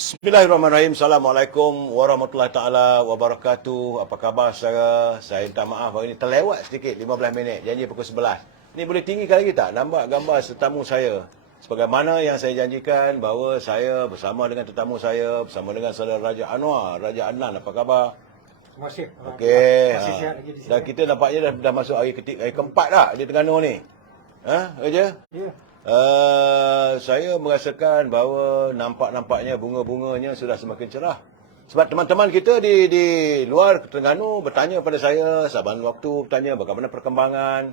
Bismillahirrahmanirrahim. Assalamualaikum warahmatullahi taala wabarakatuh. Apa khabar saudara? Saya minta maaf hari ini terlewat sedikit 15 minit. Janji pukul 11. Ni boleh tinggikan lagi tak? Nampak gambar tetamu saya. Sebagaimana yang saya janjikan bahawa saya bersama dengan tetamu saya, bersama dengan saudara Raja Anwar, Raja Adnan. Apa khabar? Terima kasih. Okey. Masih sihat lagi di sini. Dan kita nampaknya dah masuk hari keempat dah di Terengganu ni. Raja? Ya. Saya merasakan bahawa nampaknya bunga-bunganya sudah semakin cerah. Sebab teman-teman kita di luar Terengganu bertanya pada saya, saban waktu bertanya bagaimana perkembangan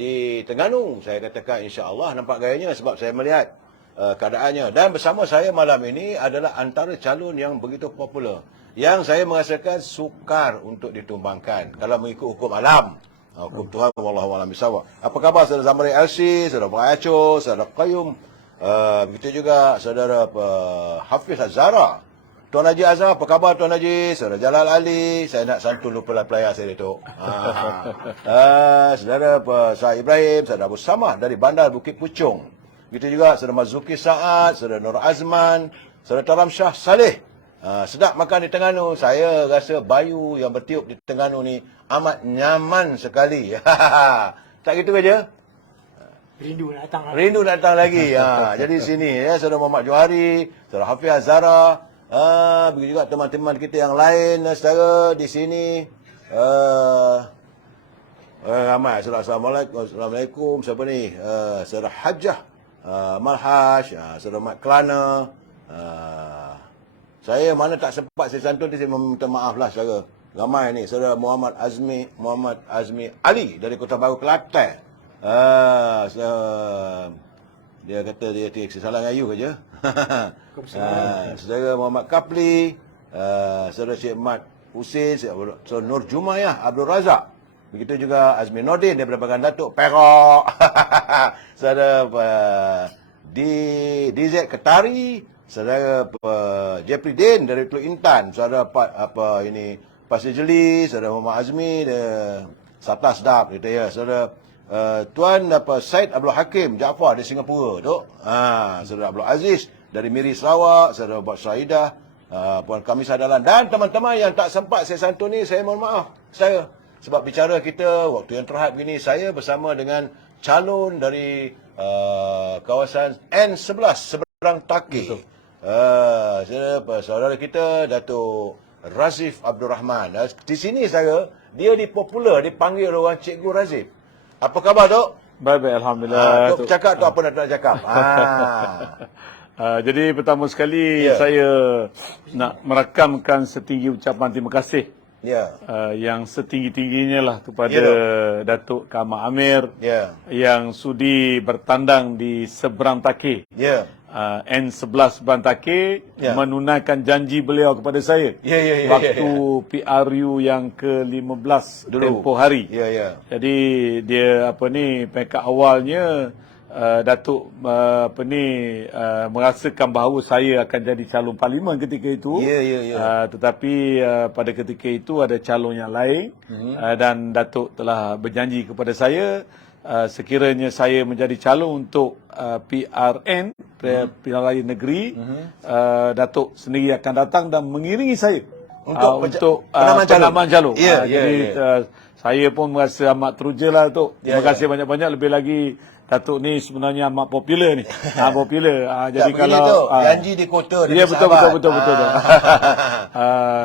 di Terengganu. Saya katakan insya-Allah nampak gayanya sebab saya melihat keadaannya. Dan bersama saya malam ini adalah antara calon yang begitu popular, yang saya merasakan sukar untuk ditumbangkan kalau mengikut hukum alam. Hukum Tuhan, wallahu a'lam bishawab. Apa khabar saudara Zamri LC, saudara Acho, saudara Qayyum, begitu juga saudara Hafiz Azhara. Tuan Haji Azhar, apa khabar Tuan Haji? Saudara Jalal Ali, saya nak santun lupa pelayar saya Datuk. Saudara Syah Ibrahim, saudara Abu Samah dari Bandar Bukit Puchong. Begitu juga saudara Mazuki Saad, saudara Nur Azman, saudara Taram Shah Saleh. Sedap makan di Terengganu. Saya rasa bayu yang bertiup di Terengganu ni amat nyaman sekali. Tak gitu aja? Rindu nak datang. Rindu nak datang lagi. Jadi sini ya, saudara Muhammad Johari, saudara Hafiz Azhara, begitu juga teman-teman kita yang lain saudara di sini. Ramai. Assalamualaikum. Siapa ni? Saudara Hajjah Malhash, saudara Mat Kelana. Saya mana tak sempat saya santun dia, saya minta maaf lah saudara. Ramai ni saudara Muhammad Azmi Ali dari Kota Baru Kelantan. Dia kata dia salah ngayu aja. Saudara Muhammad Kapli, saudara Syed Mat Husin, saudara Nur Jumayah Abdul Razak. Begitu juga Azmi Nordin daripada Bagan Datuk Perak. Saudara DZ Ketari, saudara Jeffrey Din dari Teluk Intan, saudara Pasir Jeli, saudara Muhammad Azmi Satas Dap gitu ya, saudara Tuan Said Abdul Hakim Jaafar dari Singapura tu, saudara Abdul Aziz dari Miri Sarawak, saudara Buat Saidah, Puan Kami Sadalan, dan teman-teman yang tak sempat saya santun ni, saya mohon maaf saya. Sebab bicara kita waktu yang terhad begini, saya bersama dengan calon dari kawasan N11 Seberang Taki. Saudara kita Datuk Razif Abdul Rahman. Di sini saya, dia dipopular, dipanggil orang Cikgu Razif. Apa khabar Tok? Baik, alhamdulillah. Tok bercakap tu apa nak cakap? Jadi pertama sekali saya nak merakamkan setinggi ucapan terima kasih. Yang setinggi-tingginya lah kepada Datuk Kamal Amir yang sudi bertandang di Seberang Taki. N11 Seberang Taki menunaikan janji beliau kepada saya waktu PRU yang ke-15 tempoh hari. Jadi dia peringkat awalnya Datuk merasakan bahawa saya akan jadi calon parlimen ketika itu. Tetapi pada ketika itu ada calon yang lain, dan Datuk telah berjanji kepada saya sekiranya saya menjadi calon untuk PRN, Pilihan Raya Negeri, Datuk sendiri akan datang dan mengiringi saya untuk penamaan calon. Jadi saya pun merasa amat teruja lah Tok. Terima kasih banyak-banyak. Lebih lagi Datuk ni sebenarnya amat popular ni. Popular. Jadi kalau janji di kota dia betul.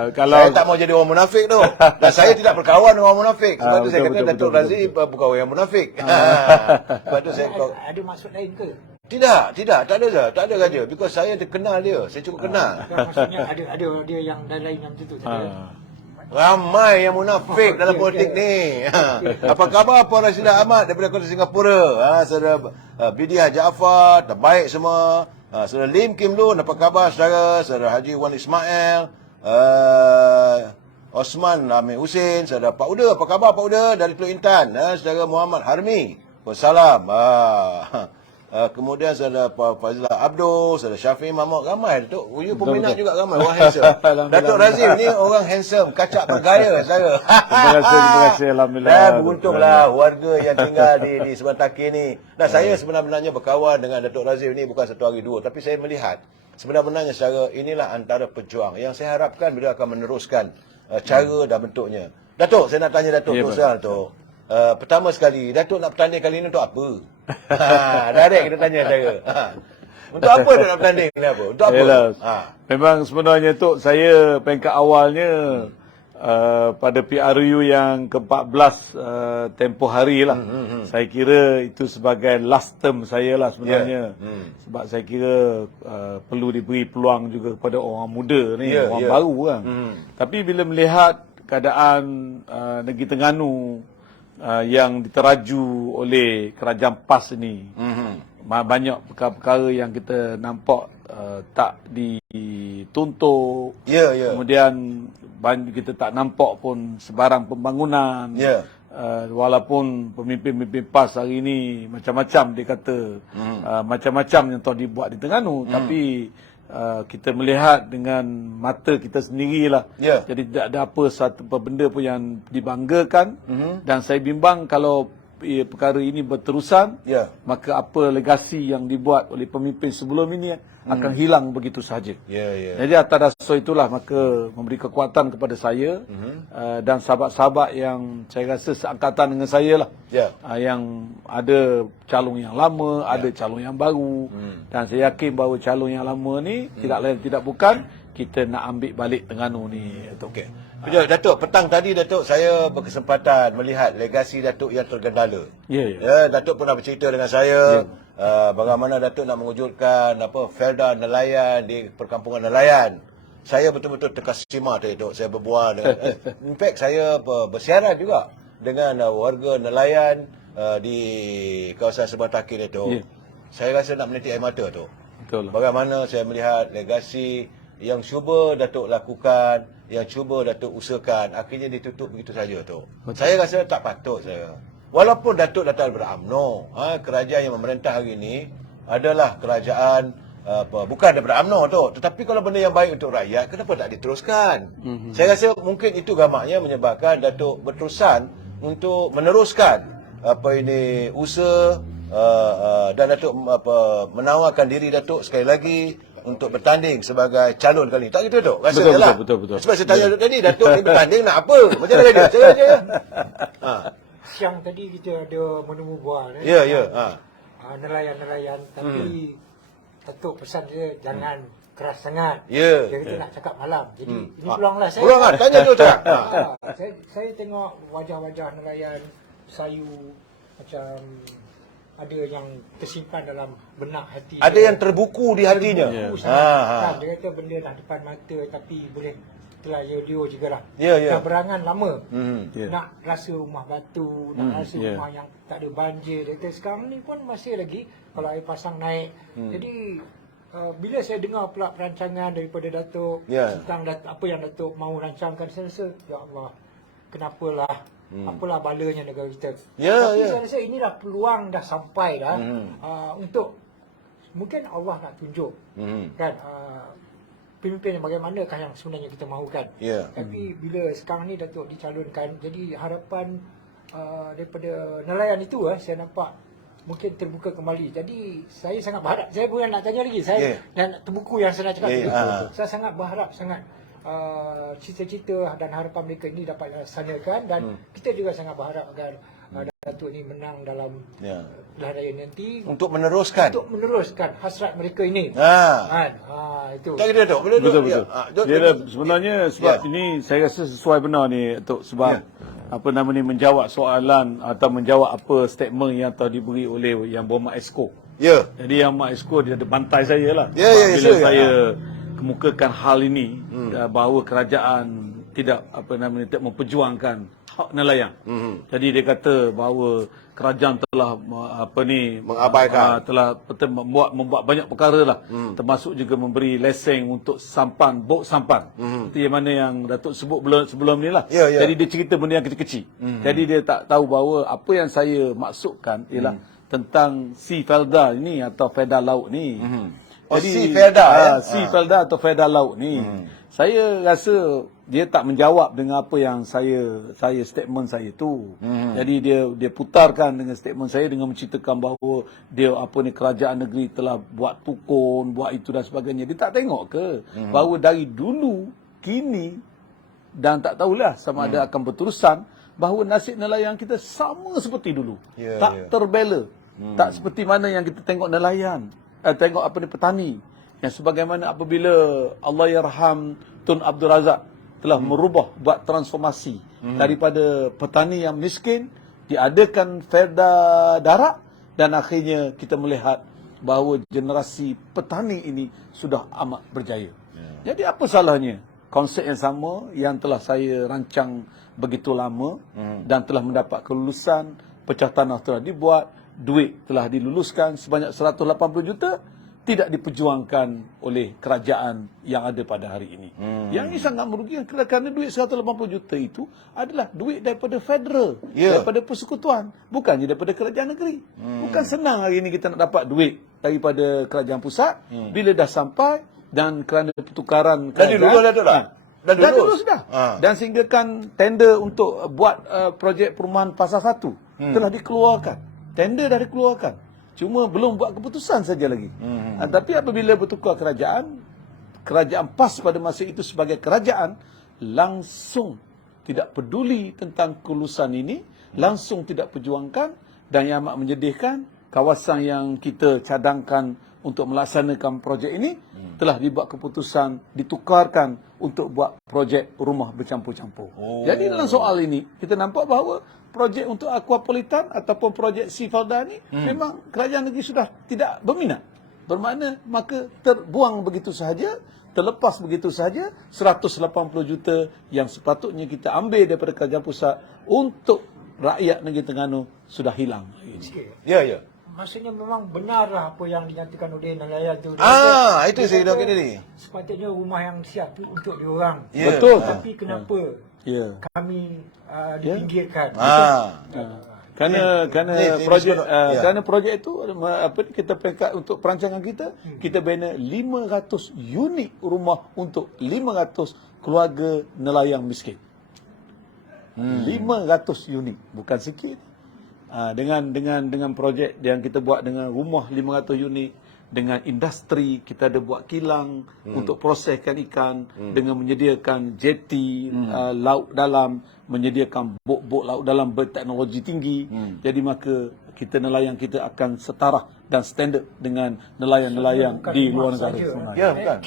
Kalau saya tak mau jadi orang munafik tu. Dan saya tidak berkawan dengan orang munafik. Sebab tu saya kata Datuk Razif bukan orang munafik. Sebab tu saya ada maksud lain ke? Tidak, tak ada saja. Because saya kenal dia. Saya cukup kenal. Maksudnya ada dia yang lain yang tentu saja. Ramai yang munafik dalam politik ni. Apa khabar Puan Rasidah Ahmad daripada Kota Singapura? Saudara Bidiah Jaafar, terbaik semua. Saudara Lim Kim Lun, apa khabar saudara? Saudara Haji Wan Ismail, Osman Amir Husin, saudara Pak Uda, apa khabar Pak Uda dari Teluk Intan? Saudara Muhammad Harmi, wassalam. kemudian saudara Fazila Abdul, saudara Syafiq Mahmud, ramai Datuk. You peminat juga ramai, orang handsome. Datuk Razif ni orang handsome, kacak bergaya saya. Terima kasih Alhamdulillah. Dan beruntunglah warga yang tinggal di Seberang Takir ni. Dan saya sebenarnya berkawan dengan Datuk Razif ni bukan satu hari dua, tapi saya melihat sebenarnya secara inilah antara pejuang yang saya harapkan beliau akan meneruskan cara dan bentuknya. Datuk, saya nak tanya Datuk terus terang Datuk. Pertama sekali, Datuk nak bertanding kali ini untuk apa? Direct kita tanya saya. Untuk apa Datuk nak bertanding ni apa? Untuk apa? Memang sebenarnya Tok, saya peringkat awalnya pada PRU yang ke-14 tempoh hari lah. Saya kira itu sebagai last term saya lah sebenarnya. Sebab saya kira perlu diberi peluang juga kepada orang muda ni, orang baru kan. Tapi bila melihat keadaan negeri Terengganu yang diteraju oleh kerajaan PAS ini, banyak perkara-perkara yang kita nampak tak dituntut. Kemudian kita tak nampak pun sebarang pembangunan. Walaupun pemimpin-pemimpin PAS hari ini macam-macam dia kata, macam-macam yang telah dibuat di Terengganu, tapi kita melihat dengan mata kita sendirilah. Jadi tidak ada apa satu benda pun yang dibanggakan. Dan saya bimbang kalau perkara ini berterusan, maka apa legasi yang dibuat oleh pemimpin sebelum ini akan hilang begitu sahaja. Jadi atas dasar itulah maka memberi kekuatan kepada saya dan sahabat-sahabat yang saya rasa seangkatan dengan saya lah, yang ada calon yang lama, ada calon yang baru, dan saya yakin bahawa calon yang lama ni tidak lain tidak bukan kita nak ambil balik Terengganu ni. Datuk, petang tadi Datuk saya berkesempatan melihat legasi Datuk yang tergendala. Datuk pernah bercerita dengan saya bagaimana Datuk nak mewujudkan Felda nelayan di perkampungan nelayan. Saya betul-betul terkesima Datuk. Saya berbual dengan in fact saya bersiaran juga dengan warga nelayan di kawasan Seberang Takir Datuk. Saya rasa nak menitik air mata Datuk. Bagaimana saya melihat legasi yang cuba Datuk lakukan, yang cuba Datuk usahakan, akhirnya ditutup begitu saja tu. Saya rasa tak patut saya. Walaupun Datuk datang daripada UMNO, kerajaan yang memerintah hari ini adalah kerajaan bukan daripada UMNO tu, tetapi kalau benda yang baik untuk rakyat, kenapa tak diteruskan? Saya rasa mungkin itu gamaknya menyebabkan Datuk berterusan untuk meneruskan usaha dan Datuk menawarkan diri Datuk sekali lagi untuk bertanding sebagai calon kali ni. Tak gitu Datuk? Rasa betul. Sebab saya tanya Datuk tadi, Datuk ni bertanding nak apa? Macam mana dia? Cakap je. Siang tadi kita ada menemu buah. Nelayan-nelayan. Tapi Datuk pesan dia jangan keras sangat. Dia kata nak cakap malam. Jadi ini peluanglah saya. Peluang kan? Tanya tu cakap. Saya tengok wajah-wajah nelayan sayu macam ada yang tersimpan dalam benak hati. Ada yang terbuku di hatinya. Dia kata benda nak depan mata tapi boleh telah dia juga lah. Dah berangan lama. Nak rasa rumah batu, nak rasa rumah yang tak ada banjir. Dia kata sekarang ni pun masih lagi kalau air pasang naik. Jadi bila saya dengar pula perancangan daripada Datuk tentang apa yang Datuk mahu rancangkan, saya rasa ya Allah, kenapalah apalah balanya negara kita. Tapi saya rasa inilah peluang dah sampai dah untuk mungkin Allah nak tunjuk kan pemimpin yang bagaimanakah yang sebenarnya kita mahukan. Tapi bila sekarang ni Datuk dicalonkan, jadi harapan daripada nelayan itu saya nampak mungkin terbuka kembali. Jadi saya sangat berharap, saya bukan nak tanya lagi, saya dan terbuku yang saya nak cakap itu. Saya sangat berharap sangat cita-cita dan harapan mereka ini dapat dilaksanakan, dan kita juga sangat berharap agar Datuk ni menang dalam pilihan raya nanti untuk meneruskan hasrat mereka ini. Itu. Tak kira Datuk. Betul. Dia sebenarnya sebab ini saya rasa sesuai benar ni Datuk, sebab menjawab soalan atau menjawab apa statement yang telah diberi oleh Yang Berhormat Esko. Jadi Yang Berhormat Esko dia ada bantai saya lah. Bila saya kemukakan hal ini bahawa kerajaan tidak tidak memperjuangkan hak nelayan. Jadi dia kata bahawa kerajaan telah mengabaikan, telah membuat banyak perkara lah, termasuk juga memberi lesen untuk sampan, bot sampan. Itu yang mana yang Datuk sebut sebelum ni lah. Jadi dia cerita benda yang kecil-kecil. Jadi dia tak tahu bahawa apa yang saya maksudkan ialah tentang Sea Felda ini atau Felda Laut ni. Sea Felda Sea Felda atau Felda Laut ni. Saya rasa dia tak menjawab dengan apa yang saya statement saya tu. Jadi dia putarkan dengan statement saya dengan menceritakan bahawa dia kerajaan negeri telah buat tukun, buat itu dan sebagainya. Dia tak tengok ke bahawa dari dulu, kini dan tak tahulah sama ada akan berterusan bahawa nasib nelayan kita sama seperti dulu. Tak terbela. Tak seperti mana yang kita tengok nelayan, tengok petani. Yang sebagaimana apabila Allahyarham Tun Abdul Razak telah merubah, buat transformasi daripada petani yang miskin, diadakan Felda darat, dan akhirnya kita melihat bahawa generasi petani ini sudah amat berjaya. Jadi apa salahnya konsep yang sama yang telah saya rancang begitu lama dan telah mendapat kelulusan, pecah tanah telah dibuat, duit telah diluluskan sebanyak 180 juta, tidak diperjuangkan oleh kerajaan yang ada pada hari ini. Yang ini sangat merugikan kerana duit 180 juta itu adalah duit daripada federal, daripada persekutuan, bukannya daripada kerajaan negeri. Bukan senang hari ini kita nak dapat duit daripada kerajaan pusat bila dah sampai dan kerana pertukaran kerajaan. Dah dulu sudah. Dan sehinggakan tender untuk buat projek perumahan Pasar 1 telah dikeluarkan. Tender dah dikeluarkan. Cuma belum buat keputusan saja lagi. Tapi apabila bertukar kerajaan PAS pada masa itu sebagai kerajaan, langsung tidak peduli tentang kelulusan ini, langsung tidak perjuangkan, dan yang amat menyedihkan, kawasan yang kita cadangkan untuk melaksanakan projek ini telah dibuat keputusan ditukarkan untuk buat projek rumah bercampur-campur. Jadi dalam soal ini, kita nampak bahawa projek untuk aquapolitan ataupun projek Sea Felda ni memang kerajaan negeri sudah tidak berminat. Bermakna maka terbuang begitu sahaja, terlepas begitu sahaja 180 juta yang sepatutnya kita ambil daripada kerajaan pusat untuk rakyat negeri Terengganu sudah hilang. Ya. Maksudnya memang benarlah apa yang dinyatakan oleh nelayan tu. Itu saya dah kata ni. Sepatutnya rumah yang siap tu untuk diorang. Betul. Tapi kenapa kami dipinggirkan? Kerana projek itu kita peringkat untuk perancangan kita, kita bina 500 unit rumah untuk 500 keluarga nelayan miskin. 500 unit, bukan sikit. Dengan projek yang kita buat dengan rumah 500 unit, dengan industri, kita ada buat kilang untuk proseskan ikan, dengan menyediakan jeti laut dalam, menyediakan bot-bot laut dalam berteknologi tinggi. Jadi maka nelayan kita akan setara dan standard dengan nelayan-nelayan di luar negara. Bukan.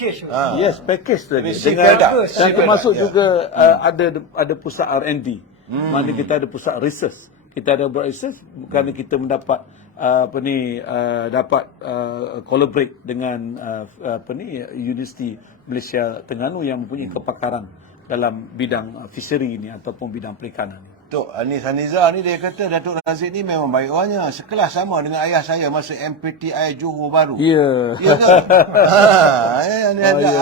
Yes, package tadi. Dan termasuk juga ada pusat R&D. Mana kita ada pusat research. Kita ada buat research kerana kita mendapat dapat collaborate dengan Universiti Malaysia Terengganu yang mempunyai kepakaran dalam bidang fishery ini ataupun bidang perikanan. Tok Anis Haniza ni dia kata Datuk Razid ni memang baik orangnya, sekelas sama dengan ayah saya masa MPTI Johor Bahru. Ya. Ya ke?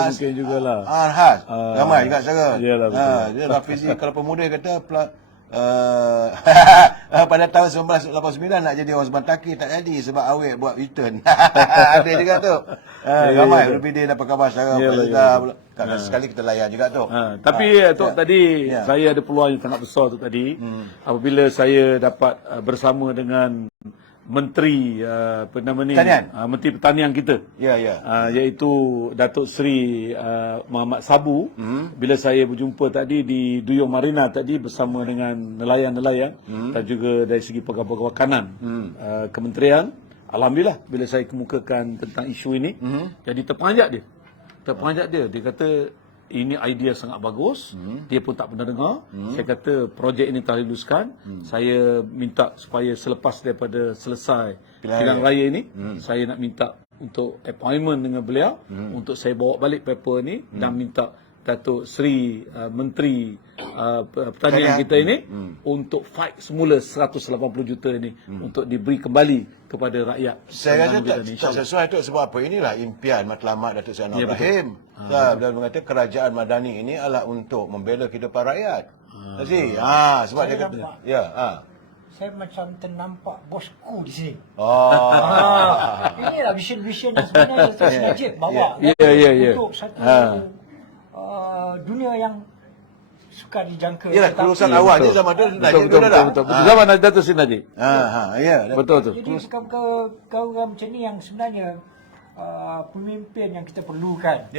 Mungkin jugalah. Arhas. Ramai juga cara. Yalah, betul. Dia Rafizi kalau pemuda kata pada tahun 1989 nak jadi orang Sebantaki tak jadi sebab awet buat return. Ada juga tu. Ramai lebih dia dapat khabar secara kadang sekali kita layan juga tu. Tapi Tok tadi saya ada peluang yang sangat besar tu tadi apabila saya dapat bersama dengan Menteri Menteri Pertanian kita. Iaitu Datuk Seri Muhammad Sabu. Bila saya berjumpa tadi di Duyung Marina tadi bersama dengan nelayan-nelayan dan juga dari segi pegawai kanan kementerian, alhamdulillah bila saya kemukakan tentang isu ini, jadi terperanjat dia. Dia kata ini idea sangat bagus. Dia pun tak pernah dengar. Saya kata projek ini telah diluluskan. Saya minta supaya selepas daripada selesai pilihan raya ini, saya nak minta untuk appointment dengan beliau untuk saya bawa balik paper ni dan minta Datuk Seri Menteri Pertanian kita ini untuk fight semula 180 juta ini untuk diberi kembali kepada rakyat. Saya rasa tak sesuai tu sebab apa, inilah impian matlamat Datuk Seri Anwar Ibrahim. Beliau mengatakan kerajaan madani ini adalah untuk membela kehidupan rakyat. Sebab dia kata saya macam ternampak bosku di sini. Inilah vision-vision yang sebenarnya saya sengaja bawa untuk satu dunia yang suka dijangka. Yalah, kelulusan awak je zaman tu betul. Zaman Datuk Seri Najib. Betul tu. Jadi perkara macam ni yang sebenarnya pemimpin yang kita perlukan.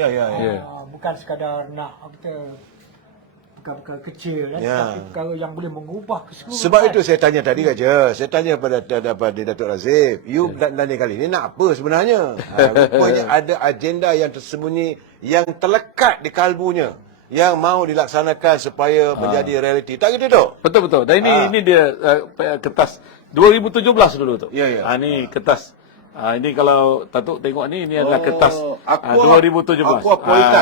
Bukan sekadar nak perkara kecil, tapi perkara yang boleh mengubah keseluruhan. Sebab itu saya tanya tadi saja. Saya tanya pada Datuk Razif, you Datuk kali ni nak apa sebenarnya? Rupanya ada agenda yang tersembunyi, yang terlekat di kalbunya, yang mau dilaksanakan supaya menjadi realiti. Tak gitu, Dok? Betul. Dan ini dia kertas 2017 dulu tu. Ni kertas. Ini kalau Datuk tengok ni adalah kertas 2017.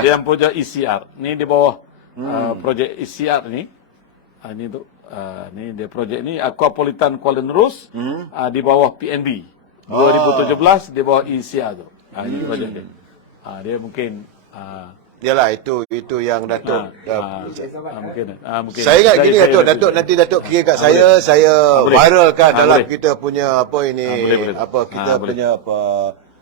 Dia yang projek ECR. Ni di bawah projek ECR ni. Ini tu. Ni dia projek ni Aquapolitan Kuala Nerus di bawah PNB. 2017 di bawah ECR tu. Ini projek dia. Dia mungkin yalah, itu yang Datuk mungkin. Saya ingat gini, Datuk nanti Datuk kira kat saya viralkan dalam kita punya apa ini, kita punya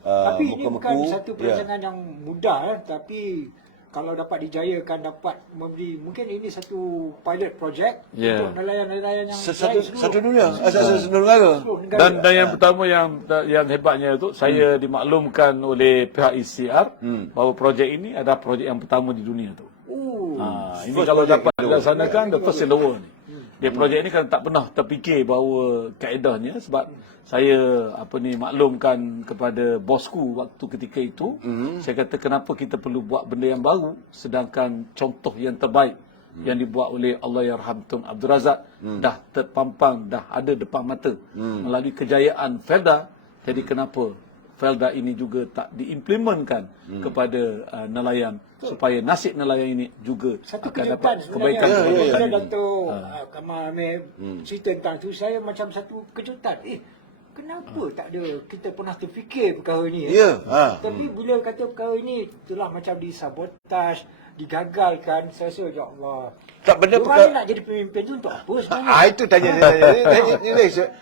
tapi ini bukan satu perancangan yang mudah, tapi kalau dapat dijayakan, dapat memberi, mungkin ini satu pilot project untuk nelayan-nelayan yang satu dunia, satu negara. Dan yang pertama yang hebatnya itu, saya dimaklumkan oleh pihak ECR bahawa projek ini adalah projek yang pertama di dunia tu. Ini kalau dapat dilaksanakan, the first in the world ni. Dia projek ini kan tak pernah terfikir bahawa kaedahnya, sebab saya maklumkan kepada bosku waktu ketika itu, saya kata kenapa kita perlu buat benda yang baru sedangkan contoh yang terbaik yang dibuat oleh Allahyarham Tun Abdul Razak dah terpampang, dah ada depan mata melalui kejayaan Felda. Jadi kenapa Felda ini juga tak diimplementkan kepada nelayan, supaya nasib nelayan ini juga akan dapat kebaikan. Bila Datuk Kamal Amir cerita tentang tu, saya macam satu kejutan. Kenapa tak ada kita pernah terfikir perkara ni? Tapi bila kata perkara ini telah macam disabotaj, digagalkan, saya rasa ya Allah. Tak benda nak jadi pemimpin tu untuk apa sebenarnya? Itu tanya.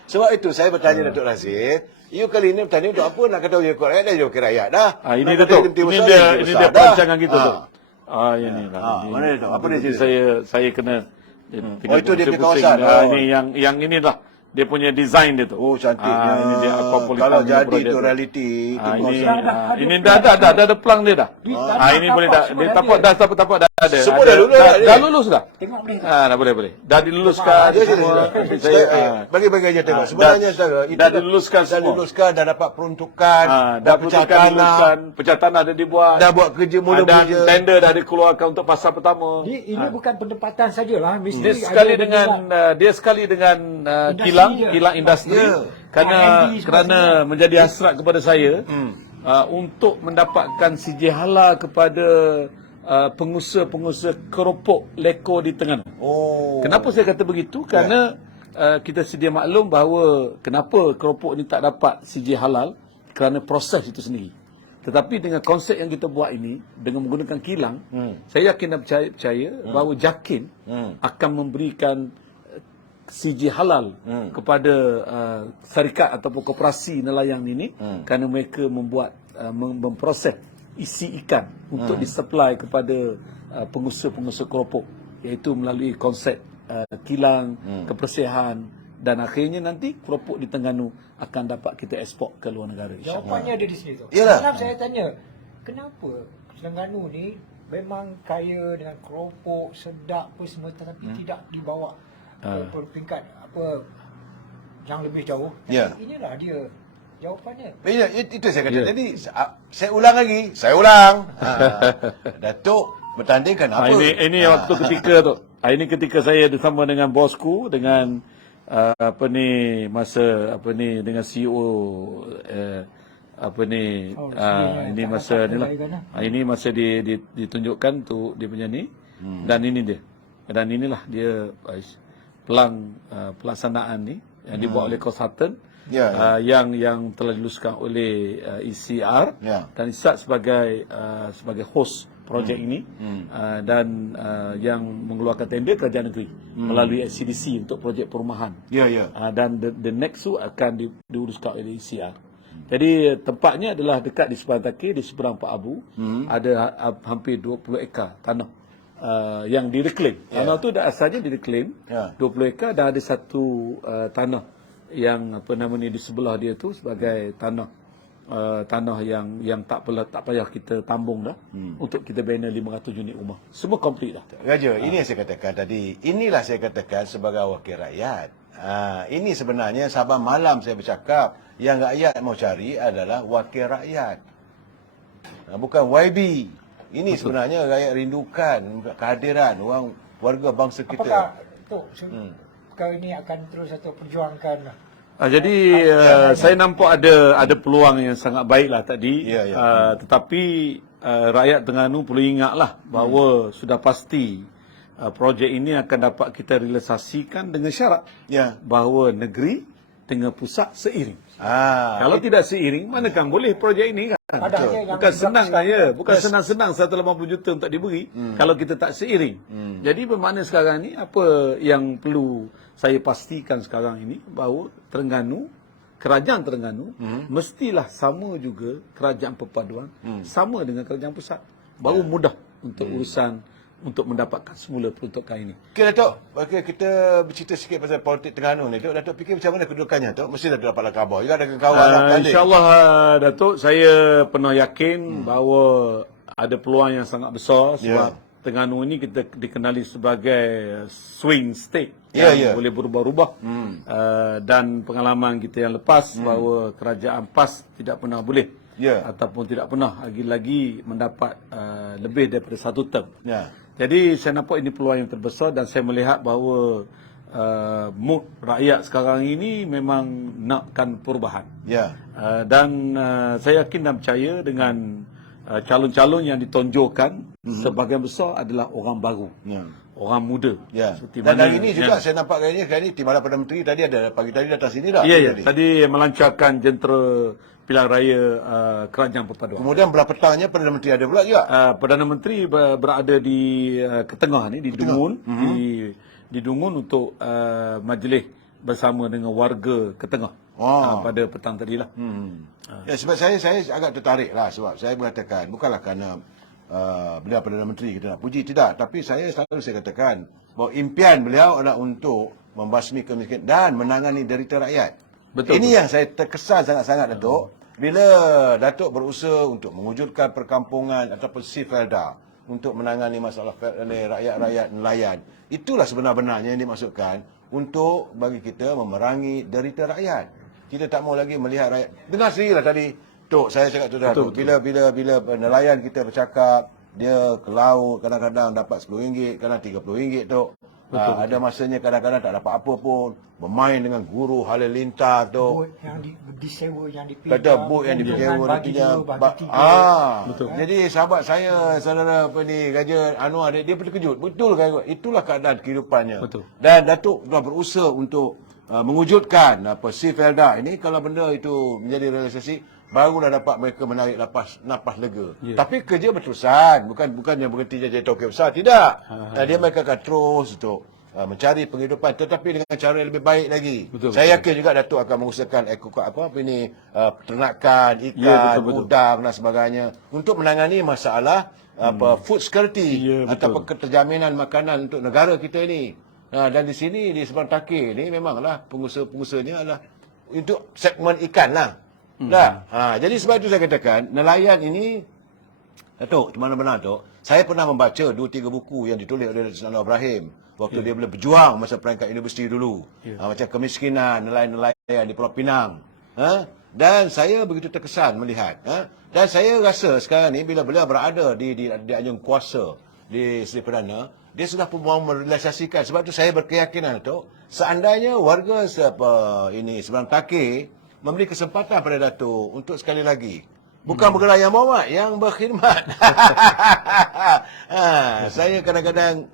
Sebab itu saya bertanya Datuk Razif, you kali ini bertanya untuk apa? Nak kata wakil rakyat dah, wakil rakyat dah. Ini dia perancangan kita tu. Ini lah. Mana dia tu? Apa dia cerita? Saya kena. Itu dia punya kawasan. Ini yang inilah dia punya design dia tu. Cantiknya. Ini dia kalau jadi itu realiti. Ini dah ada pelang dia dah. Ini boleh dah. Dia tapak dah ada. Semua dah lulus. Dah lulus dah. Tengok boleh. Dah boleh. Dah diluluskan semua. Bagi aja tengok. Sebenarnya saudara, itu dah diluluskan semua. Dah diluluskan, dah dapat peruntukan, dah pecah tanah dah dibuat. Dah buat kerja mula-mula. Dan tender dah dikeluarkan untuk fasa pertama. Ini bukan pendapatan sajalah, mesti dia sekali dengan kilang industri. Kerana menjadi hasrat kepada saya untuk mendapatkan sijil halal kepada pengusaha-pengusaha keropok leko di Terengganu. Kenapa saya kata begitu? Kerana kita sedia maklum bahawa kenapa keropok ini tak dapat sijil halal, kerana proses itu sendiri. Tetapi dengan konsep yang kita buat ini, dengan menggunakan kilang, saya yakin dan percaya bahawa JAKIN akan memberikan sijil halal kepada syarikat ataupun koperasi nelayan ini, kerana mereka memproses isi ikan untuk disupply kepada pengusaha-pengusaha keropok, iaitu melalui konsep kilang, kebersihan, dan akhirnya nanti keropok di Terengganu akan dapat kita ekspor ke luar negara. Jawapannya ada di sini tu. Yalah. Saya tanya, kenapa Terengganu ni memang kaya dengan keropok, sedap apa semua, tetapi tidak dibawa ke peringkat yang lebih jauh. Inilah dia jawapannya. Itu saya kata tadi. Saya ulang lagi. Datuk bertandingkan apa? Ini waktu ketika tu. Ini ketika saya bersama dengan bosku, dengan dengan CEO ini masa ni lah. Ini masa ditunjukkan tu dia punya ni. Dan ini dia. Dan inilah dia pelang pelaksanaan ni yang dibuat oleh konsultan. yang telah diluluskan oleh ECR dan ISAT sebagai host projek ini dan yang mengeluarkan tender kerajaan negeri melalui SCDC untuk projek perumahan. Dan the next tu akan diuruskan oleh ECR. Jadi tempatnya adalah dekat di seberang Takir, di seberang Pak Abu. Ada hampir 20 ekar tanah yang direklaim. Tanah tu dah asalnya direklaim 20 ekar dan ada satu tanah yang di sebelah dia tu sebagai tanah yang tak payah kita tambung dah untuk kita bina 500 unit rumah. Semua komplit dah. Raja, ini yang saya katakan tadi. Inilah saya katakan sebagai wakil rakyat. Ini sebenarnya Sabah malam saya bercakap yang rakyat mau cari adalah wakil rakyat. Bukan YB. Ini sebenarnya rakyat rindukan kehadiran orang warga bangsa kita. Apakah Tok kau ini akan terus atau perjuangkan? Jadi saya nampak ada peluang yang sangat baiklah tadi. Tetapi rakyat Terengganu perlu ingatlah bahawa sudah pasti projek ini akan dapat kita realisasikan dengan syarat bahawa negeri dengan pusat seiring. Kalau tidak seiring, manakan boleh projek ini kan? Bukan senang ya, bukan senang-senang 180 juta untuk diberi kalau kita tak seiring. Jadi bermakna sekarang ni apa yang perlu saya pastikan sekarang ini bahawa Terengganu, kerajaan Terengganu mestilah sama juga kerajaan perpaduan sama dengan kerajaan pusat. Baru mudah untuk urusan untuk mendapatkan semula peruntukan ini. Okey Datuk, kita bercerita sikit pasal politik Terengganu ni. Datuk fikir macam mana kedudukannya Datuk? Mesti Datuk dapatlah khabar juga dengan kawan. InsyaAllah Datuk, saya pernah yakin bahawa ada peluang yang sangat besar sebab Terengganu ini kita dikenali sebagai swing state yang boleh berubah-ubah. Dan pengalaman kita yang lepas bahawa kerajaan PAS tidak pernah boleh ataupun tidak pernah lagi-lagi mendapat lebih daripada satu term. Jadi saya nampak ini peluang yang terbesar dan saya melihat bahawa mood rakyat sekarang ini memang nakkan perubahan. Dan saya yakin dan percaya dengan calon-calon yang ditonjolkan sebahagian besar adalah orang baru. Orang muda. Dan hari ini juga saya nampak kali ini Timbalan Perdana Menteri tadi ada pagi tadi datang sini dah. Tadi melancarkan jentera pilihan raya kerajaan perpaduan. Kemudian belah petangnya Perdana Menteri ada pula juga. Perdana Menteri berada di ketengah ni di Dungun, di Dungun untuk majlis bersama dengan warga ketengah pada petang tadilah. Sebab saya agak tertarik lah sebab saya mengatakan bukanlah kerana beliau Perdana Menteri kita nak puji, tidak, tapi saya katakan bahawa impian beliau adalah untuk membasmi kemiskinan dan menangani derita rakyat. Ini yang saya terkesan sangat-sangat Datuk. Bila Datuk berusaha untuk mewujudkan perkampungan ataupun Sifelda untuk menangani masalah rakyat-rakyat nelayan, itulah sebenar-benarnya yang dimaksudkan untuk bagi kita memerangi derita rakyat. Kita tak mau lagi melihat rakyat. Dengar sendirilah tadi, Tok, saya cakap tu dah. Bila nelayan kita bercakap, dia ke laut kadang-kadang dapat RM10, kadang RM30, Tok. Ada masanya kadang-kadang tak dapat apa pun, bermain dengan guru halilintar tu. Bot yang disewa, yang dipinjam. Kata bot yang disewa, dipinjam. Jadi sahabat saya, saudara Raja Anwar, dia terkejut. Betul kan? Itulah keadaan kehidupannya. Dan Datuk telah berusaha untuk mewujudkan Sifelda ini. Kalau benda itu menjadi realisasi, barulah dapat mereka menarik napas lega. Tapi kerja berterusan, bukannya berhenti jadi tokek besar, tidak. Mereka akan terus untuk mencari penghidupan tetapi dengan cara yang lebih baik lagi. Saya yakin juga Datuk akan mengusahakan peternakan ikan, udang dan sebagainya untuk menangani masalah food security ataupun keterjaminan makanan untuk negara kita ini. Dan di sini di seberang Takir ni memanglah pengusaha-pengusahanya adalah untuk segmen ikan lah. Jadi sebab itu saya katakan nelayan ini Datuk, mana-mana Datuk, saya pernah membaca 2-3 buku yang ditulis oleh Datuk Anwar Ibrahim waktu dia boleh berjuang masa peringkat universiti dulu. Macam kemiskinan nelayan-nelayan di Pulau Pinang. Dan saya begitu terkesan melihat. Dan saya rasa sekarang ni bila beliau berada di anjung kuasa di Seri Perdana, dia sudah pun mahu merealisasikan. Sebab itu saya berkeyakinan Datuk, seandainya warga seberang Takir memberi kesempatan pada Datuk untuk sekali lagi bukan bergerak yang Muhammad, yang berkhidmat. Saya kadang-kadang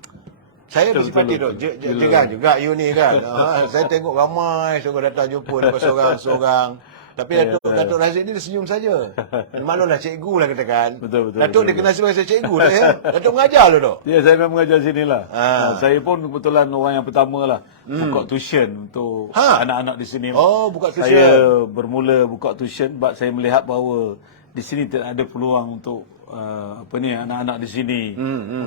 Saya bersempati tu. Jangan juga you ni kan. Saya tengok ramai suruh datang jumpa dapat seorang-seorang. Tapi Datuk Razif ni dia senyum saja. Maklumlah cikgu lah katakan. Betul. Datuk dia kena sebagai cikgu dah ya. Datuk mengajar lo dok. Ya, saya memang mengajar sinilah. Saya pun kebetulan orang yang pertama lah buka tuition untuk anak-anak di sini. Oh, buka tuition. Saya bermula buka tuition sebab saya melihat bahawa di sini tidak ada peluang untuk anak-anak di sini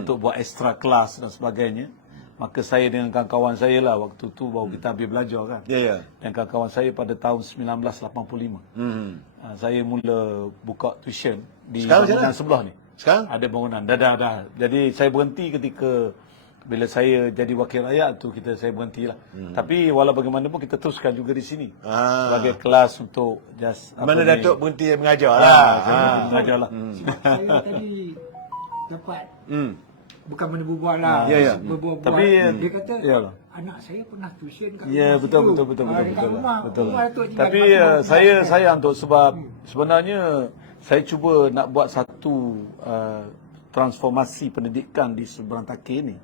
untuk buat extra kelas dan sebagainya. Maka saya dengan kawan-kawan saya lah waktu tu baru kita habis belajar kan. Ya. Dan kawan-kawan saya pada tahun 1985. Saya mula buka tuition di bangunan sebelah ni. Sekarang? Ada bangunan. Dah. Jadi saya berhenti ketika bila saya jadi wakil rakyat tu saya berhentilah. Tapi walau bagaimanapun kita teruskan juga di sini. Sebagai kelas untuk mana Datuk berhenti mengajar lah. Mengajar lah. Saya tadi dapat bukan mana berbual lah. Berbual-bual. Tapi dia kata anak saya pernah tuition kat betul. rumah Datuk tinggal. Tapi saya untuk sebab sebenarnya saya cuba nak buat satu transformasi pendidikan di Seberang Takir ni.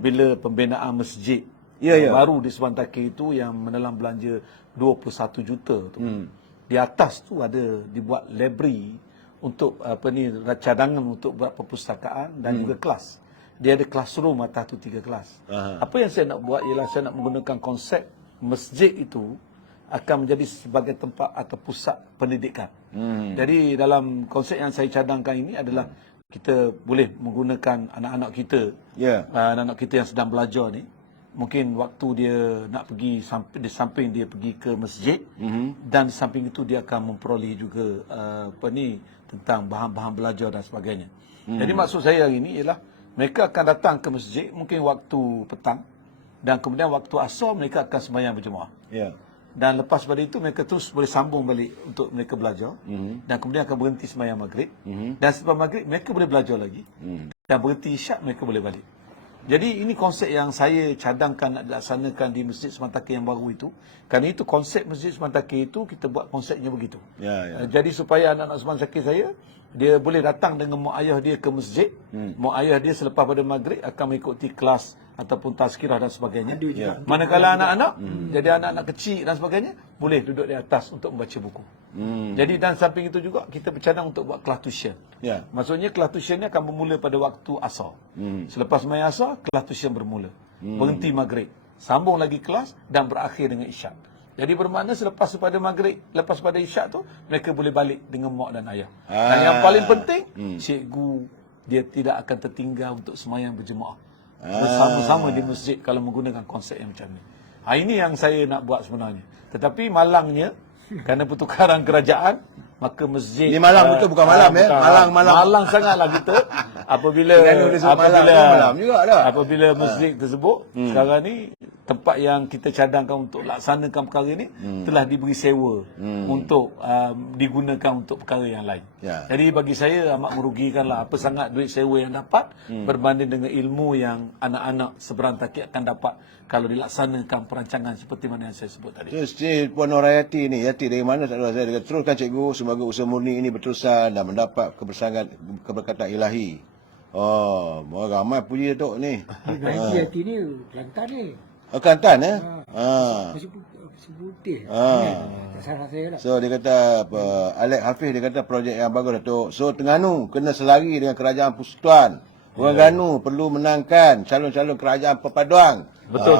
Bila pembinaan masjid baru di Seberang Takir itu yang menelan belanja 21 juta tu. Di atas tu ada dibuat library untuk cadangan untuk buat perpustakaan dan juga kelas. Dia ada classroom atas tu 3 kelas. Apa yang saya nak buat ialah saya nak menggunakan konsep masjid itu akan menjadi sebagai tempat atau pusat pendidikan. Jadi dalam konsep yang saya cadangkan ini adalah kita boleh menggunakan anak-anak kita, anak-anak kita yang sedang belajar ni, mungkin waktu dia nak pergi di samping dia pergi ke masjid, dan di samping itu dia akan memperoleh juga tentang bahan-bahan belajar dan sebagainya. Jadi maksud saya hari ini ialah mereka akan datang ke masjid mungkin waktu petang dan kemudian waktu asar mereka akan sembahyang berjemaah. Dan lepas pada itu mereka terus boleh sambung balik untuk mereka belajar dan kemudian akan berhenti sembahyang maghrib dan selepas maghrib mereka boleh belajar lagi dan berhenti isyak mereka boleh balik. Jadi ini konsep yang saya cadangkan nak dilaksanakan di Masjid Seberang Takir yang baru itu. Kerana itu konsep Masjid Seberang Takir itu kita buat konsepnya begitu. Jadi supaya anak-anak Seberang Takir saya dia boleh datang dengan mak ayah dia ke masjid. Mak ayah dia selepas pada maghrib akan mengikuti kelas ataupun tazkirah dan sebagainya. Manakala anak-anak, jadi anak-anak kecil dan sebagainya, boleh duduk di atas untuk membaca buku. Jadi dan samping itu juga kita bercadang untuk buat kelas tuition. Maksudnya kelas tuition ni akan bermula pada waktu asar. Selepas sembahyang asar, kelas tuition bermula. Berhenti maghrib. Sambung lagi kelas dan berakhir dengan isyak. Jadi bermakna selepas pada maghrib, lepas pada isyak tu, mereka boleh balik dengan mak dan ayah. Dan yang paling penting, cikgu dia tidak akan tertinggal untuk sembahyang berjemaah. Bersama-sama di masjid kalau menggunakan konsep yang macam ni. Ini yang saya nak buat sebenarnya. Tetapi malangnya, kerana pertukaran kerajaan, maka masjid... Ini malang betul, bukan malam ya? Malang sangatlah kita. Apabila masjid tersebut, sekarang ni, tempat yang kita cadangkan untuk laksanakan perkara ini telah diberi sewa untuk digunakan untuk perkara yang lain. Jadi bagi saya amat merugikanlah apa sangat duit sewa yang dapat berbanding dengan ilmu yang anak-anak Seberang Takir akan dapat kalau dilaksanakan perancangan seperti mana yang saya sebut tadi. Terus Puan Norayati ni, Yati dari mana tak tahu saya. Dia teruskan cikgu semoga usaha murni ini berterusan dan mendapat keberkatan ilahi. Oh, ramai puji Datuk ni. Gaji Yati ni Kelantan ni. Kelantan ya? Masih putih. Tak salah saya lah. So dia kata Alex Hafiz dia kata projek yang bagus Datuk. So Terengganu kena selari dengan kerajaan persekutuan. Orang Terengganu perlu menangkan calon-calon kerajaan perpaduan. Betul.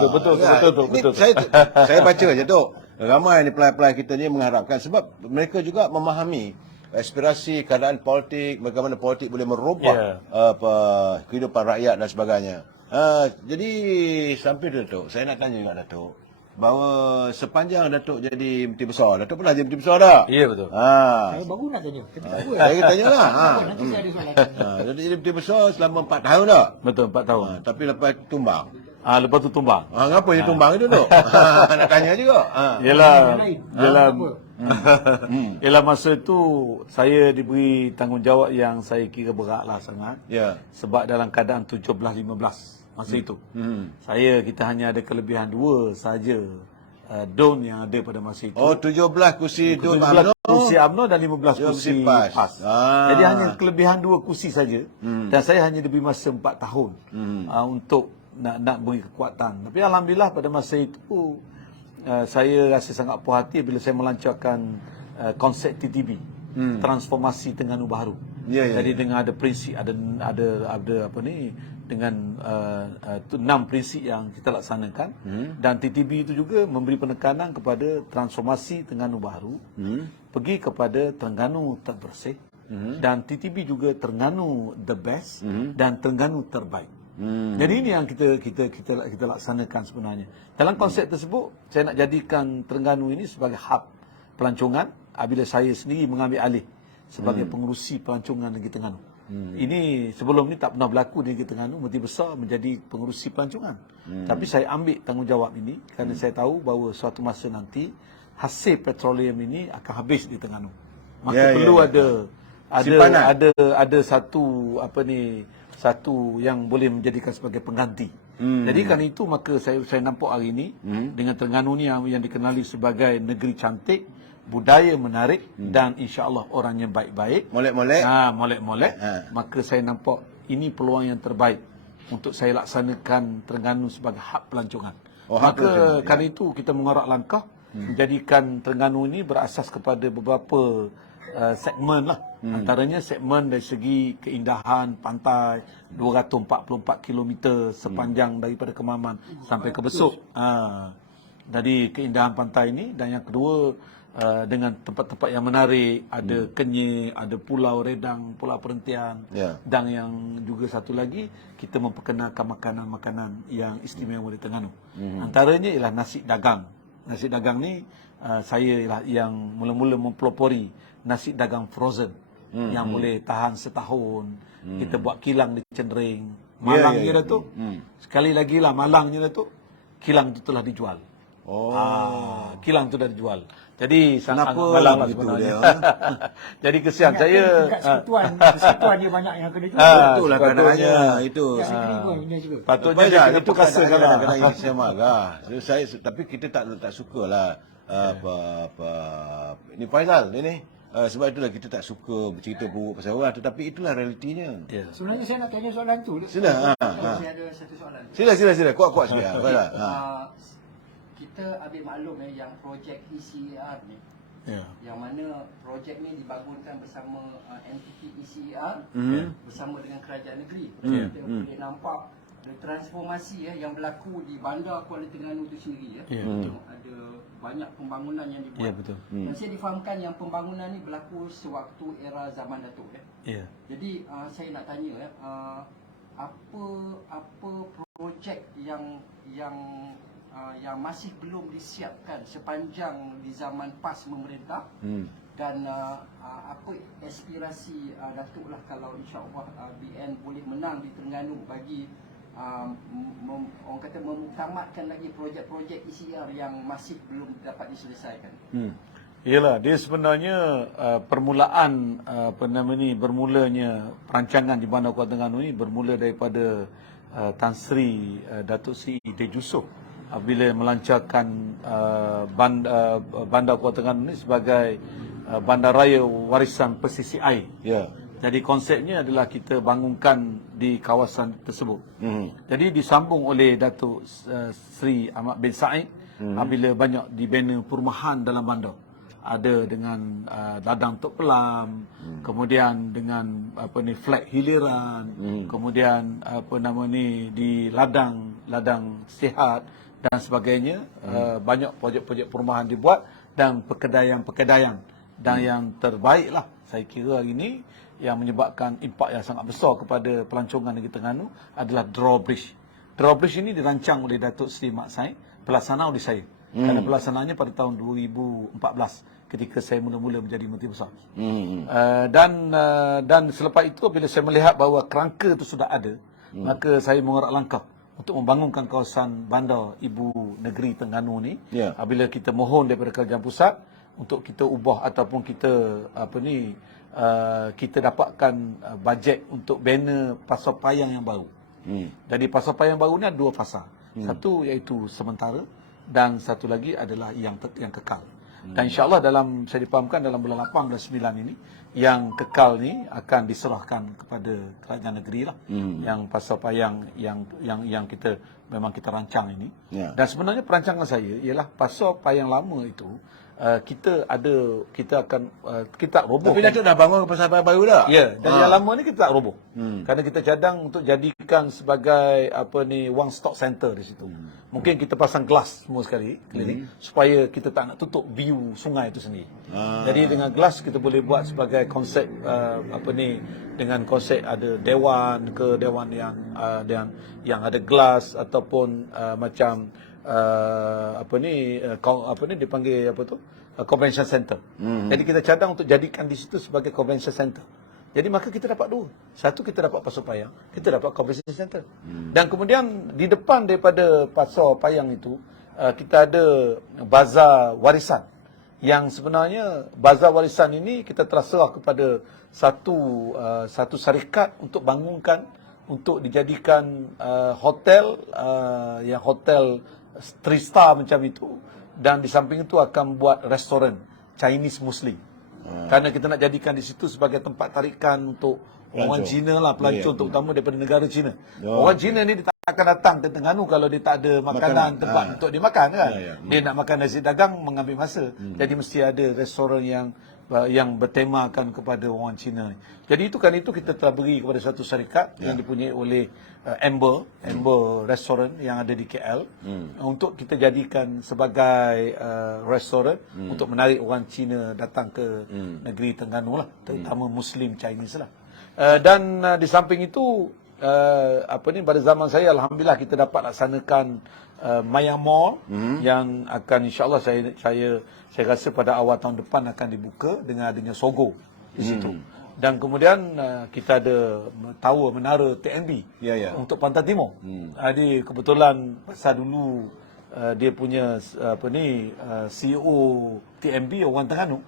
Saya baca je Tok. Ramai ni pelai-pelai kita ni mengharapkan sebab mereka juga memahami aspirasi keadaan politik, bagaimana politik boleh merubah kehidupan rakyat dan sebagainya. Jadi sampai tu Datuk, saya nak tanya juga Datuk, bahawa sepanjang Datuk jadi Menteri Besar, Datuk pernah jadi Menteri Besar tak? Ya, betul. Saya baru nak tanya. Saya tanya lah. Nanti saya ada soalan. Jadi Menteri Besar selama 4 tahun tak? Betul, 4 tahun. Tapi lepas tumbang. Lepas tu tumbang. Kenapa dia tumbang itu Datuk? Nak tanya juga. Ialah masa itu saya diberi tanggungjawab yang saya kira beratlah sangat. Sebab dalam keadaan 17-15 masa itu. Kita hanya ada kelebihan 2 saja DUN yang ada pada masa itu. 17 kursi DUN 17 kursi UMNO dan 15 kursi PAS. Jadi hanya kelebihan 2 kursi saja. Dan saya hanya diberi masa 4 tahun untuk nak beri kekuatan. Tapi alhamdulillah pada masa itu saya rasa sangat puas hati bila saya melancarkan konsep TTB, transformasi Terengganu Baharu. Jadi dengan ada prinsip, ada apa ni, dengan 6 prinsip yang kita laksanakan, dan TTB itu juga memberi penekanan kepada transformasi Terengganu Baharu, pergi kepada Terengganu terbersih, dan TTB juga Terengganu the best, dan Terengganu terbaik. Jadi ini yang kita laksanakan sebenarnya. Dalam konsep tersebut, saya nak jadikan Terengganu ini sebagai hub pelancongan apabila saya sendiri mengambil alih sebagai pengerusi pelancongan Negeri Terengganu. Ini sebelum ni tak pernah berlaku di Negeri Terengganu, Menteri Besar menjadi pengerusi pelancongan. Tapi saya ambil tanggungjawab ini kerana saya tahu bahawa suatu masa nanti hasil petroleum ini akan habis di Terengganu. Maka perlu ada satu yang boleh menjadikan sebagai pengganti. Jadi kerana itu maka saya nampak hari ini dengan Terengganu ni yang dikenali sebagai negeri cantik, budaya menarik, dan insya-Allah orangnya baik-baik. Molek-molek. Maka saya nampak ini peluang yang terbaik untuk saya laksanakan Terengganu sebagai hub pelancongan. Maka kerana itu kita mengorak langkah menjadikan Terengganu ini berasas kepada beberapa segmen lah. Antaranya segmen dari segi keindahan pantai 244 km sepanjang daripada Kemaman sampai ke Besuk. Dari keindahan pantai ini, dan yang kedua dengan tempat-tempat yang menarik, ada Kenyir, ada Pulau Redang, Pulau Perhentian, dan yang juga satu lagi kita memperkenalkan makanan-makanan yang istimewa di Terengganu. Antaranya ialah nasi dagang. Nasi dagang ni saya ialah yang mula-mula mempelopori nasi dagang frozen yang boleh tahan setahun. Kita buat kilang di Cendereng, Malangnya Datuk. Sekali lagi lah Malangnya Datuk, kilang itu telah dijual. Kilang itu dah dijual. Jadi sangat malang begitu dia. Jadi kesian saya. Persekutuan dia banyak yang kena jual. Betul lah katanya itu. Patutnya dia itu kadang-kadang saya marah. Tapi kita tak sukalah ini Faizal ini. Sebab itulah kita tak suka bercerita buruk pasal orang, tetapi itulah realitinya. Sebenarnya saya nak tanya soalan tu. Sila. Saya ada satu soalan. Sila. Kuat-kuat sikit. Kita ambil maklum yang projek ECER ni, yang mana projek ni dibangunkan bersama entiti ECER bersama dengan kerajaan negeri. Kita boleh nampak ada transformasi yang berlaku di bandar Kuala Terengganu itu sendiri. Ada banyak pembangunan yang dibuat. Dan saya difahamkan yang pembangunan ni berlaku sewaktu era zaman Datuk. Jadi saya nak tanya apa projek yang masih belum disiapkan sepanjang di zaman PAS memerintah, dan apa aspirasi Datuk lah kalau insya-Allah BN boleh menang di Terengganu bagi orang kata memuktamadkan lagi projek-projek ECR yang masih belum dapat diselesaikan. Yalah, dia sebenarnya permulaan bermulanya perancangan di Bandar Kuala Terengganu ini bermula daripada Tan Sri Datuk Seri Dej Yusof apabila melancarkan Bandar Kuala Terengganu ini sebagai bandaraya warisan pesisir air. Jadi konsepnya adalah kita bangunkan di kawasan tersebut. Jadi disambung oleh Datuk Seri Ahmad bin Said apabila banyak dibina perumahan dalam bandar. Ada dengan ladang Tok Pelam, kemudian dengan flat hiliran, kemudian di ladang sihat dan sebagainya. Banyak projek-projek perumahan dibuat dan pekedaian-pekedaian. Dan yang terbaiklah saya kira hari ini yang menyebabkan impak yang sangat besar kepada pelancongan Negeri Terengganu adalah drawbridge. Drawbridge ini dirancang oleh Datuk Seri Mat Said, pelaksana oleh saya. Kerana pelaksanaannya pada tahun 2014 ketika saya mula-mula menjadi Menteri Besar. Dan selepas itu bila saya melihat bahawa kerangka itu sudah ada, maka saya mengorak langkah untuk membangunkan kawasan bandar ibu negeri Terengganu ni. Apabila kita mohon daripada kerajaan pusat untuk kita ubah ataupun kita kita dapatkan bajet untuk bina pasar payang yang baru. Jadi pasar payang baru ni ada dua fasa. Satu iaitu sementara dan satu lagi adalah yang kekal. Dan insya-Allah saya dipahamkan dalam bulan 8 dan 9 ini yang kekal ni akan diserahkan kepada kerajaan negeri lah. Yang pasal payang yang kita memang kita rancang ini. Dan sebenarnya perancangan saya ialah pasal payang lama itu kita akan kita roboh. Tapi Datuk dah bangun pasal payang baru dah. Ya, dan yang lama ni kita tak roboh. Kerana kita cadang untuk jadikan sebagai one stop center di situ. Mungkin kita pasang gelas semua sekali keliling supaya kita tak nak tutup view sungai itu sendiri. Jadi dengan gelas kita boleh buat sebagai konsep dengan konsep ada dewan yang ada gelas ataupun macam dipanggil convention center. Jadi kita cadang untuk jadikan di situ sebagai convention center. Jadi maka kita dapat dua. Satu, kita dapat Pasar Payang, kita dapat convention center. Dan kemudian di depan daripada Pasar Payang itu kita ada bazar warisan. Yang sebenarnya bazar warisan ini kita telah serah kepada satu syarikat untuk bangunkan, untuk dijadikan hotel yang hotel 3 star macam itu, dan di samping itu akan buat restoran Chinese Muslim. Kerana kita nak jadikan di situ sebagai tempat tarikan untuk orang Cina lah, pelancong terutama daripada negara Cina. Orang Cina ni dia tak akan datang ke Terengganu kalau dia tak ada makanan tempat untuk dia makan kan. Dia nak makan nasi dagang mengambil masa. Jadi mesti ada restoran yang bertemakan kepada orang Cina ni. Jadi itu kita telah beri kepada satu syarikat yang dipunyai oleh Amber Restaurant yang ada di KL untuk kita jadikan sebagai restoran untuk menarik orang Cina datang ke negeri Terengganu lah, terutama Muslim Chinese lah. Dan di samping itu pada zaman saya alhamdulillah kita dapat laksanakan Maya Mall yang akan insya-Allah saya rasa pada awal tahun depan akan dibuka dengan adanya Sogo di situ. Dan kemudian kita ada tower menara TNB untuk Pantai Timur. Jadi kebetulan pasal dulu dia punya CEO TNB orang Terengganu.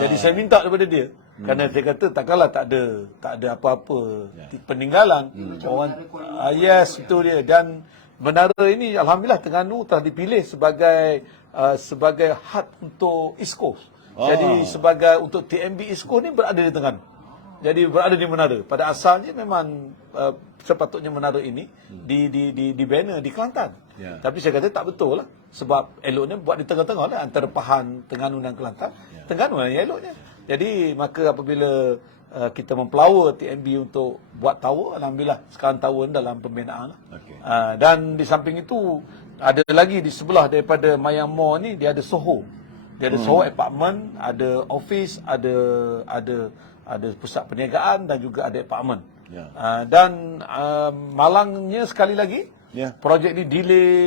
Jadi saya minta daripada dia kerana dia kata takkanlah tak ada apa-apa peninggalan orang. Yes, itu dia. Dan menara ini alhamdulillah Terengganu telah dipilih sebagai hub untuk East Coast. Jadi sebagai untuk TNB East Coast ni berada di Terengganu. Jadi berada di menara. Pada asalnya memang sepatutnya menara ini dibina di Kelantan. Tapi saya kata tak betul lah. Sebab eloknya buat di tengah-tengah lah antara Pahang, Terengganu dan Kelantan. Terengganu lah yang eloknya. Jadi maka apabila kita mempelawa TNB untuk buat tower, alhamdulillah sekarang tower dalam pembinaan lah. Dan di samping itu ada lagi di sebelah daripada Mayang Mall ni dia ada Soho. Dia ada Soho apartment, ada office, ada pusat perniagaan dan juga ada apartmen. Dan malangnya sekali lagi, projek ni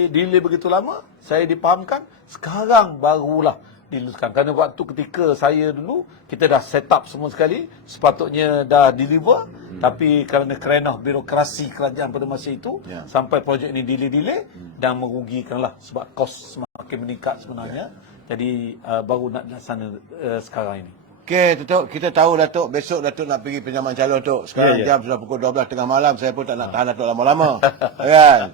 delay begitu lama. Saya dipahamkan sekarang barulah diluluskan. Kerana waktu ketika saya dulu kita dah set up semua sekali, sepatutnya dah deliver, tapi kerana kerenah birokrasi kerajaan pada masa itu sampai projek ni delay dan merugikanlah sebab kos semakin meningkat sebenarnya. Jadi baru nak dilaksana sekarang ini. Okey, Datuk, kita tahu Datuk besok Datuk nak pergi penyamban calon Datuk. Sekarang jam sudah pukul 12 tengah malam, saya pun tak nak tahan Datuk lama-lama. Kan?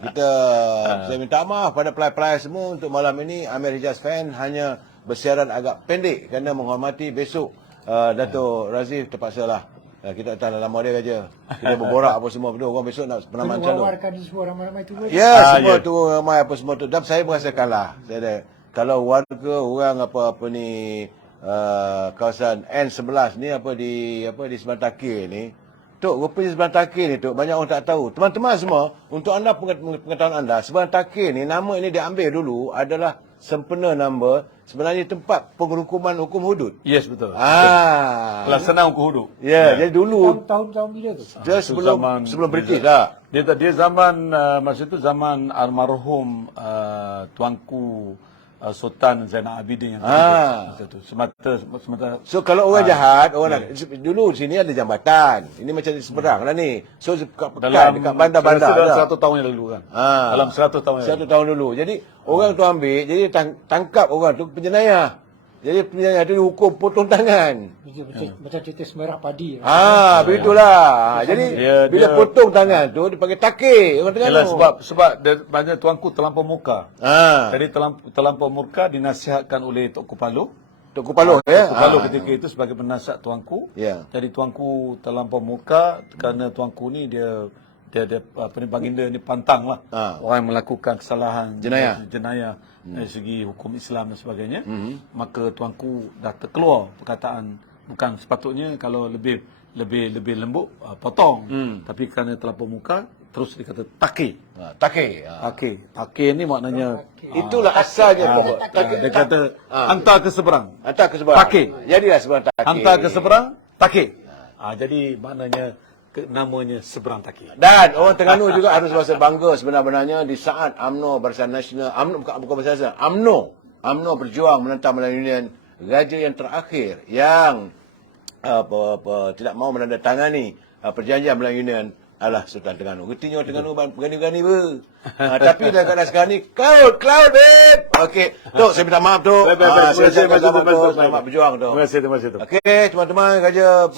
Saya minta maaf pada pelai-pelai semua untuk malam ini. Amir Hijaz Fan hanya bersiaran agak pendek kerana menghormati besok Datuk Razif terpaksalah. Kita tak lama dia saja. Kita berborak apa semua betul. Orang besok nak penyamban calon. Menawarkan semua ramai-ramai tu. Ya, semua tu ramai apa semua tu. Dan saya merasakanlah. Kalau warga orang apa ni kawasan N11 ni di Sebelah Takir ni, Tok, rupanya Sebelah Takir ni Tok banyak orang tak tahu. Teman-teman semua, untuk anda pengetahuan anda, Sebelah Takir ni nama ini diambil dulu adalah sempena nama sebenarnya tempat penghukuman hukum hudud. Yes, betul. Pelaksanaan hukum hudud. Jadi dulu tahun bila tu? Dia sebelum British lah. Dia zaman masa itu zaman almarhum Tuanku Sultan Zainal Abidin yang itu semata. So kalau orang jahat, orang dulu sini ada jambatan. Ini macam di seberang lah ni. So dekat bandar-bandar dalam 100 tahun yang lalu kan. Dalam 100 tahun yang 100 tahun dulu. Jadi orang tu ambil, jadi tangkap orang tu penjenayah. Jadi penjenayah tu dihukum potong tangan. Macam cerita Semerah Padi. Begitulah. Jadi bila potong tangan tu dipanggil takir orang Terengganu. Sebab banyak tuanku terlampau murka. Jadi terlampau murka dinasihatkan oleh Tok Kupalu Tok Kupaloh ya. Kupaloh ketika itu sebagai penasihat tuanku. Ya. Jadi tuanku terlampau muka kerana tuanku ni dia apa ni baginda ni pantang lah. Orang yang melakukan kesalahan jenayah dari segi hukum Islam dan sebagainya. Maka tuanku dah terkeluar perkataan bukan sepatutnya kalau lebih lembut potong. Tapi kerana terlampau muka terus dikata take. Take ni maknanya itulah asalnya. Dia kata hantar ke seberang. Take. Jadilah seberang take. Hantar ke seberang take. Jadi maknanya namanya seberang take. Dan orang Terengganu juga harus rasa bangga sebenarnya di saat UMNO Barisan Nasional, bukan Barisan Nasional, UMNO berjuang menentang Melayu Union, raja yang terakhir yang tidak mau menandatangani perjanjian Melayu Union adalah Sultan Terengganu. Gertinya orang Terengganu berani-berani ber. Tapi dalam keadaan sekarang ni, cloud, babe. Okey, Tok, saya minta maaf, Tok. Selamat berjuang, Tok. Terima kasih, Tok. Okey, teman-teman, raja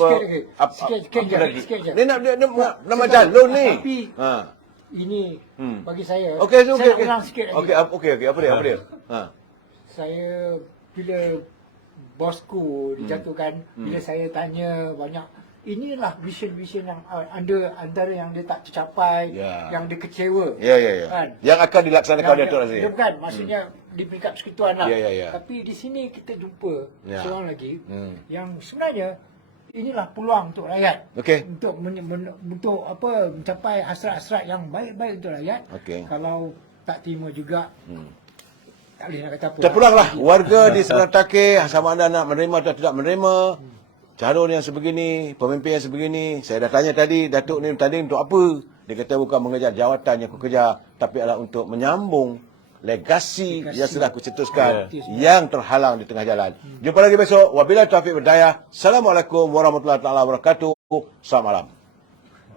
Sikit je. Ni nak nama calon ni. Tapi ini bagi saya. Okey, saya nak ulang sikit lagi. Okey, apa dia? Saya bila bosku dijatuhkan, bila saya tanya banyak, inilah vision-vision yang antara yang dia tak tercapai, yang dia kecewa. Kan? Yang akan dilaksanakan oleh Datuk Razif. Dia bukan, maksudnya di peringkat persekutuan lah. Ya. Tapi di sini kita jumpa seorang lagi yang sebenarnya inilah peluang untuk rakyat. Untuk mencapai hasrat-hasrat yang baik-baik untuk rakyat. Kalau tak terima juga, tak boleh nak kata apa. Terpulanglah warga di seberang take, sama ada nak menerima atau tidak menerima. Calon yang sebegini, pemimpin yang sebegini. Saya dah tanya tadi, Datuk ni tadi untuk apa? Dia kata bukan mengejar jawatan yang aku kejar, tapi adalah untuk menyambung legasi yang sudah aku cetuskan, yang terhalang di tengah jalan. Jumpa lagi besok. Wabillahi taufiq wal hidayah. Assalamualaikum warahmatullahi wabarakatuh. Selamat malam.